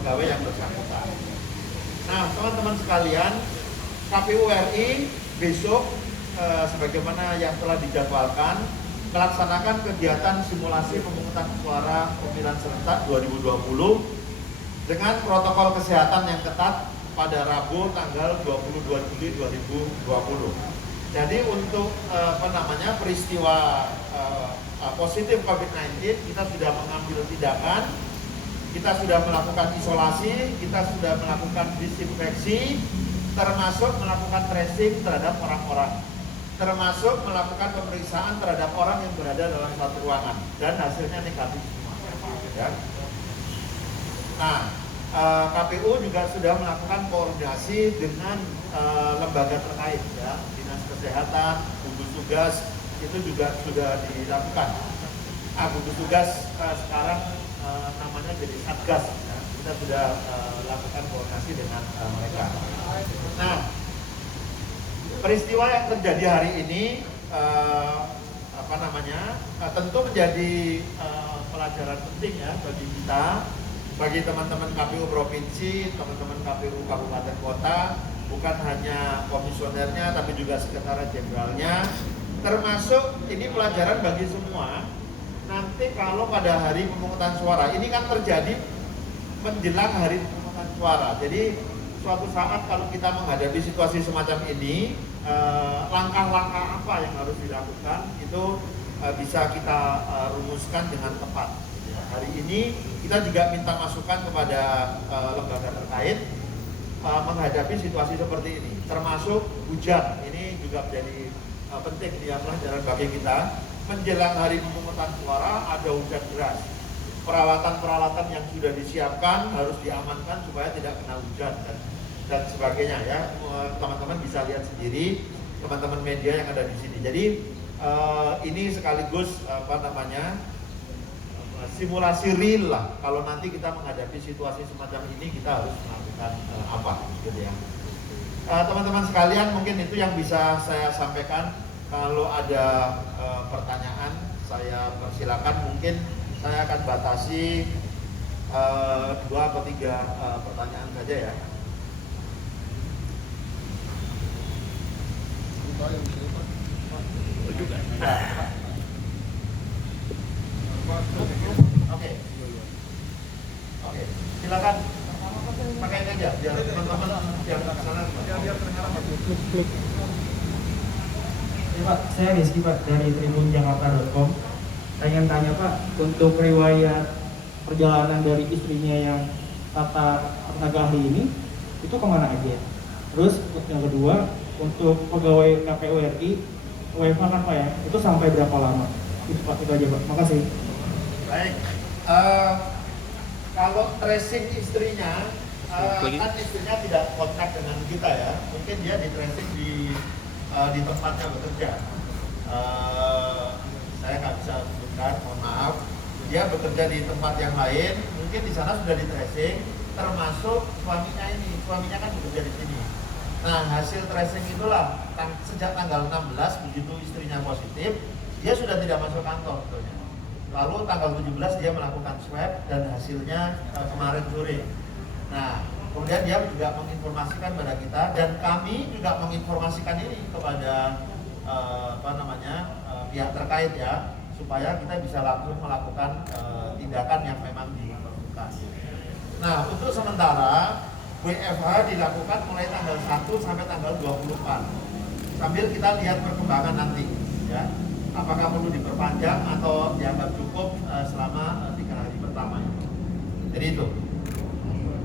pegawai yang bersangkutan. Nah, teman-teman sekalian, KPU RI besok sebagaimana yang telah dijadwalkan melaksanakan kegiatan simulasi pemungutan suara pemilihan serentak 2020 dengan protokol kesehatan yang ketat pada Rabu tanggal 22 Juli 2020. Jadi untuk peristiwa positif COVID-19 kita sudah mengambil tindakan, kita sudah melakukan isolasi, kita sudah melakukan disinfeksi, termasuk melakukan tracing terhadap orang-orang, termasuk melakukan pemeriksaan terhadap orang yang berada dalam satu ruangan dan hasilnya negatif semua. Ya. Nah, KPU juga sudah melakukan koordinasi dengan lembaga terkait, ya, dinas kesehatan, gugus tugas itu juga sudah dilakukan. Gugus tugas sekarang namanya jadi Satgas, ya. Kita sudah lakukan koordinasi dengan mereka. Nah, peristiwa yang terjadi hari ini tentu menjadi pelajaran penting ya bagi kita, bagi teman-teman KPU provinsi, teman-teman KPU kabupaten kota, bukan hanya komisionernya tapi juga sekretaris jenderalnya, termasuk ini pelajaran bagi semua. Nanti kalau pada hari pemungutan suara, ini kan terjadi menjelang hari pemungutan suara. Jadi suatu saat kalau kita menghadapi situasi semacam ini, langkah-langkah apa yang harus dilakukan itu bisa kita rumuskan dengan tepat. Hari ini kita juga minta masukan kepada lembaga terkait menghadapi situasi seperti ini, termasuk hujan. Ini juga menjadi penting ya, pelajaran bagi kita. Menjelang hari pemungutan suara ada hujan deras. Peralatan-peralatan yang sudah disiapkan harus diamankan supaya tidak kena hujan dan sebagainya ya. Teman-teman bisa lihat sendiri, teman-teman media yang ada di sini. Jadi ini sekaligus simulasi real lah. Kalau nanti kita menghadapi situasi semacam ini kita harus melakukan apa gitu ya. Teman-teman sekalian, mungkin itu yang bisa saya sampaikan. Kalau ada pertanyaan saya persilakan. Mungkin saya akan batasi 2 atau 3 pertanyaan saja ya. Oke, silakan pakai aja biar teman-teman yang sana biar terdengar. Pak, saya Rizky Pak dari tribunjakarta.com. Pengen tanya Pak, untuk riwayat perjalanan dari istrinya yang tenaga ahli ini, itu kemana aja? Terus yang kedua, untuk pegawai KPU RI, WFH kan Pak ya, itu sampai berapa lama? Itu Pak, itu aja Pak, makasih. Baik, kalau tracing istrinya, kan istrinya tidak kontak dengan kita ya, mungkin dia di tracing di tempatnya bekerja. Saya nggak bisa sebutkan, mohon maaf. Dia bekerja di tempat yang lain, mungkin di sana sudah di tracing, termasuk suaminya ini. Suaminya kan bekerja di sini. Nah, hasil tracing itulah sejak tanggal 16 begitu istrinya positif, dia sudah tidak masuk kantor sebetulnya. Lalu tanggal 17 dia melakukan swab dan hasilnya kemarin sore. Nah, kemudian dia juga menginformasikan kepada kita dan kami juga menginformasikan ini kepada pihak terkait ya, supaya kita bisa langsung melakukan tindakan yang memang diperlukan. Nah, untuk sementara WFH dilakukan mulai tanggal 1 sampai tanggal 24. Sambil kita lihat perkembangan nanti ya. Apakah perlu diperpanjang atau dianggap cukup selama 3 hari pertama. Jadi itu.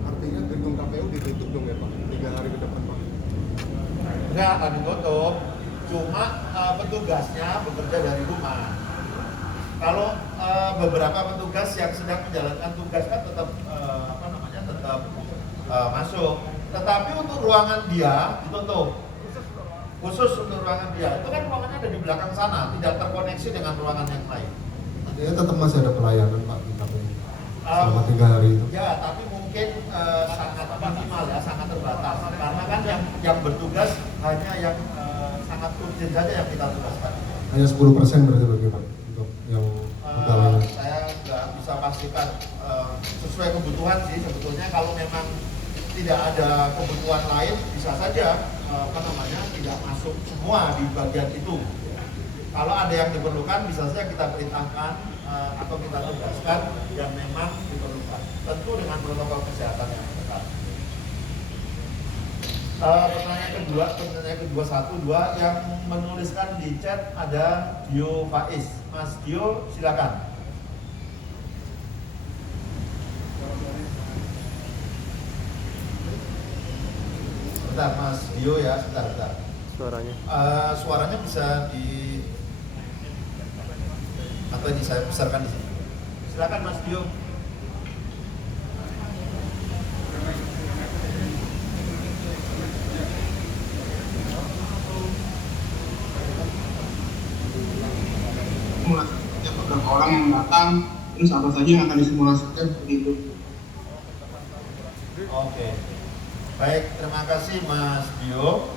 Artinya gedung KPU ditutup dong ya Pak, 3 hari ke depan Pak? Enggak akan ditutup, cuma petugasnya bekerja dari rumah. Kalau beberapa petugas yang sedang menjalankan tugas kan tetap masuk. Tetapi untuk ruangan dia ditutup. Khusus untuk ruangan dia, itu kan ruangannya ada di belakang sana, tidak terkoneksi dengan ruangan yang lain. Artinya tetap masih ada pelayanan Pak di KPU selama 3 hari itu? Ya, tapi mungkin sangat minimal ya, sangat terbatas. Karena kan yang bertugas hanya yang sangat urgent saja yang kita tugaskan. Hanya 10% berarti bagi Pak untuk yang pegawai. Saya nggak bisa pastikan sesuai kebutuhan sih sebetulnya. Kalau memang tidak ada kebutuhan lain, bisa saja tidak masuk semua di bagian itu. Kalau ada yang diperlukan, bisa saja kita perintahkan atau kita tugaskan yang memang diperlukan. Tentu dengan protokol kesehatan yang ketat. Pertanyaan kedua satu dua yang menuliskan di chat ada Dio Faiz. Mas Dio, silakan. Sebentar Mas Dio ya, sebentar. Suaranya. Suaranya bisa di atau ini saya besarkan di sini. Silakan Mas Dio. Simulasi beberapa orang yang datang, terus apa saja yang akan disimulasikan begitu. Oke. Baik, terima kasih Mas Dio.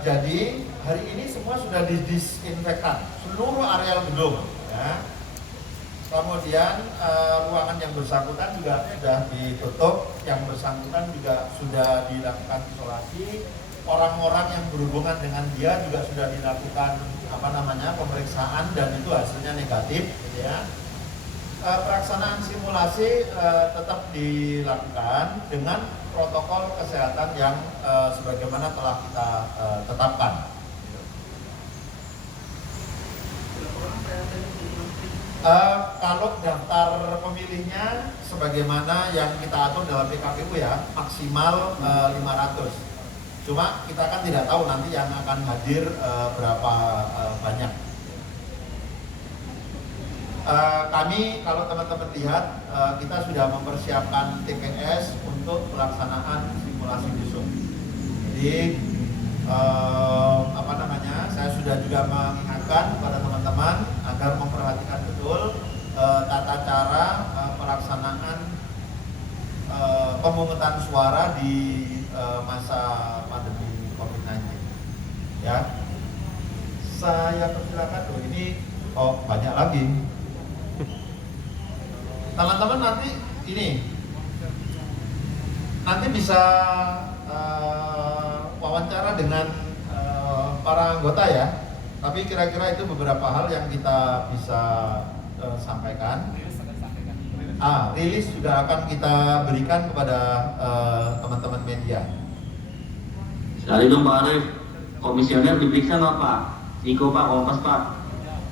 Jadi hari ini semua sudah didisinfektan seluruh areal gedung ya. Kemudian ruangan yang bersangkutan juga sudah ditutup, yang bersangkutan juga sudah dilakukan isolasi. Orang-orang yang berhubungan dengan dia juga sudah dilakukan pemeriksaan dan itu hasilnya negatif gitu ya. Pelaksanaan simulasi tetap dilakukan dengan protokol kesehatan yang sebagaimana telah kita tetapkan. Kalau daftar pemilihnya sebagaimana yang kita atur dalam PKPU ya, maksimal 500. Cuma kita kan tidak tahu nanti yang akan hadir berapa banyak. Kami kalau teman-teman lihat kita sudah mempersiapkan TPS untuk pelaksanaan simulasi besok. Jadi saya sudah juga mengingatkan kepada teman-teman agar memperhatikan betul tata cara pelaksanaan pemungutan suara di masa pandemi COVID-19. Ya, saya persilakan. Ini banyak lagi. Teman-teman nanti bisa wawancara dengan para anggota ya. Tapi kira-kira itu beberapa hal yang kita bisa sampaikan. Rilis juga akan kita berikan kepada teman-teman media. Sekali dong Pak Arief, komisioner diperiksa nggak Pak? Niko Pak, Kompas Pak.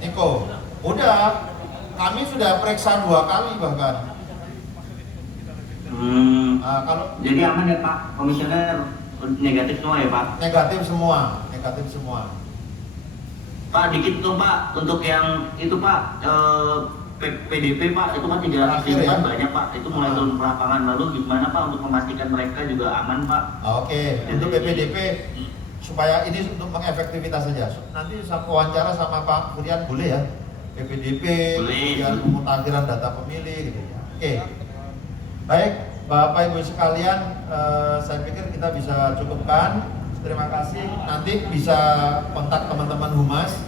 Niko, udah. Kami sudah periksa 2 kali bahkan. Jadi aman ya Pak, komisioner negatif semua ya Pak? Negatif semua. Pak, dikit dong Pak, untuk yang itu Pak, PDP Pak, itu kan 300 ya? banyak Pak, itu mulai turun ke lapangan. Lalu gimana Pak untuk memastikan mereka juga aman Pak? Oke. Untuk PPDP supaya ini untuk mengefektivitas saja. Nanti wawancara sama Pak Furian boleh ya? PPDP, kemudian pemutakhiran data pemilih gitu ya. Oke. Baik, Bapak Ibu sekalian, saya pikir kita bisa cukupkan. Terima kasih. Nanti bisa kontak teman-teman Humas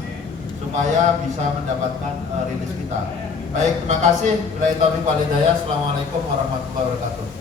supaya bisa mendapatkan rilis kita. Baik, terima kasih. Billahi taufiq wal hidayah. Assalamualaikum warahmatullahi wabarakatuh.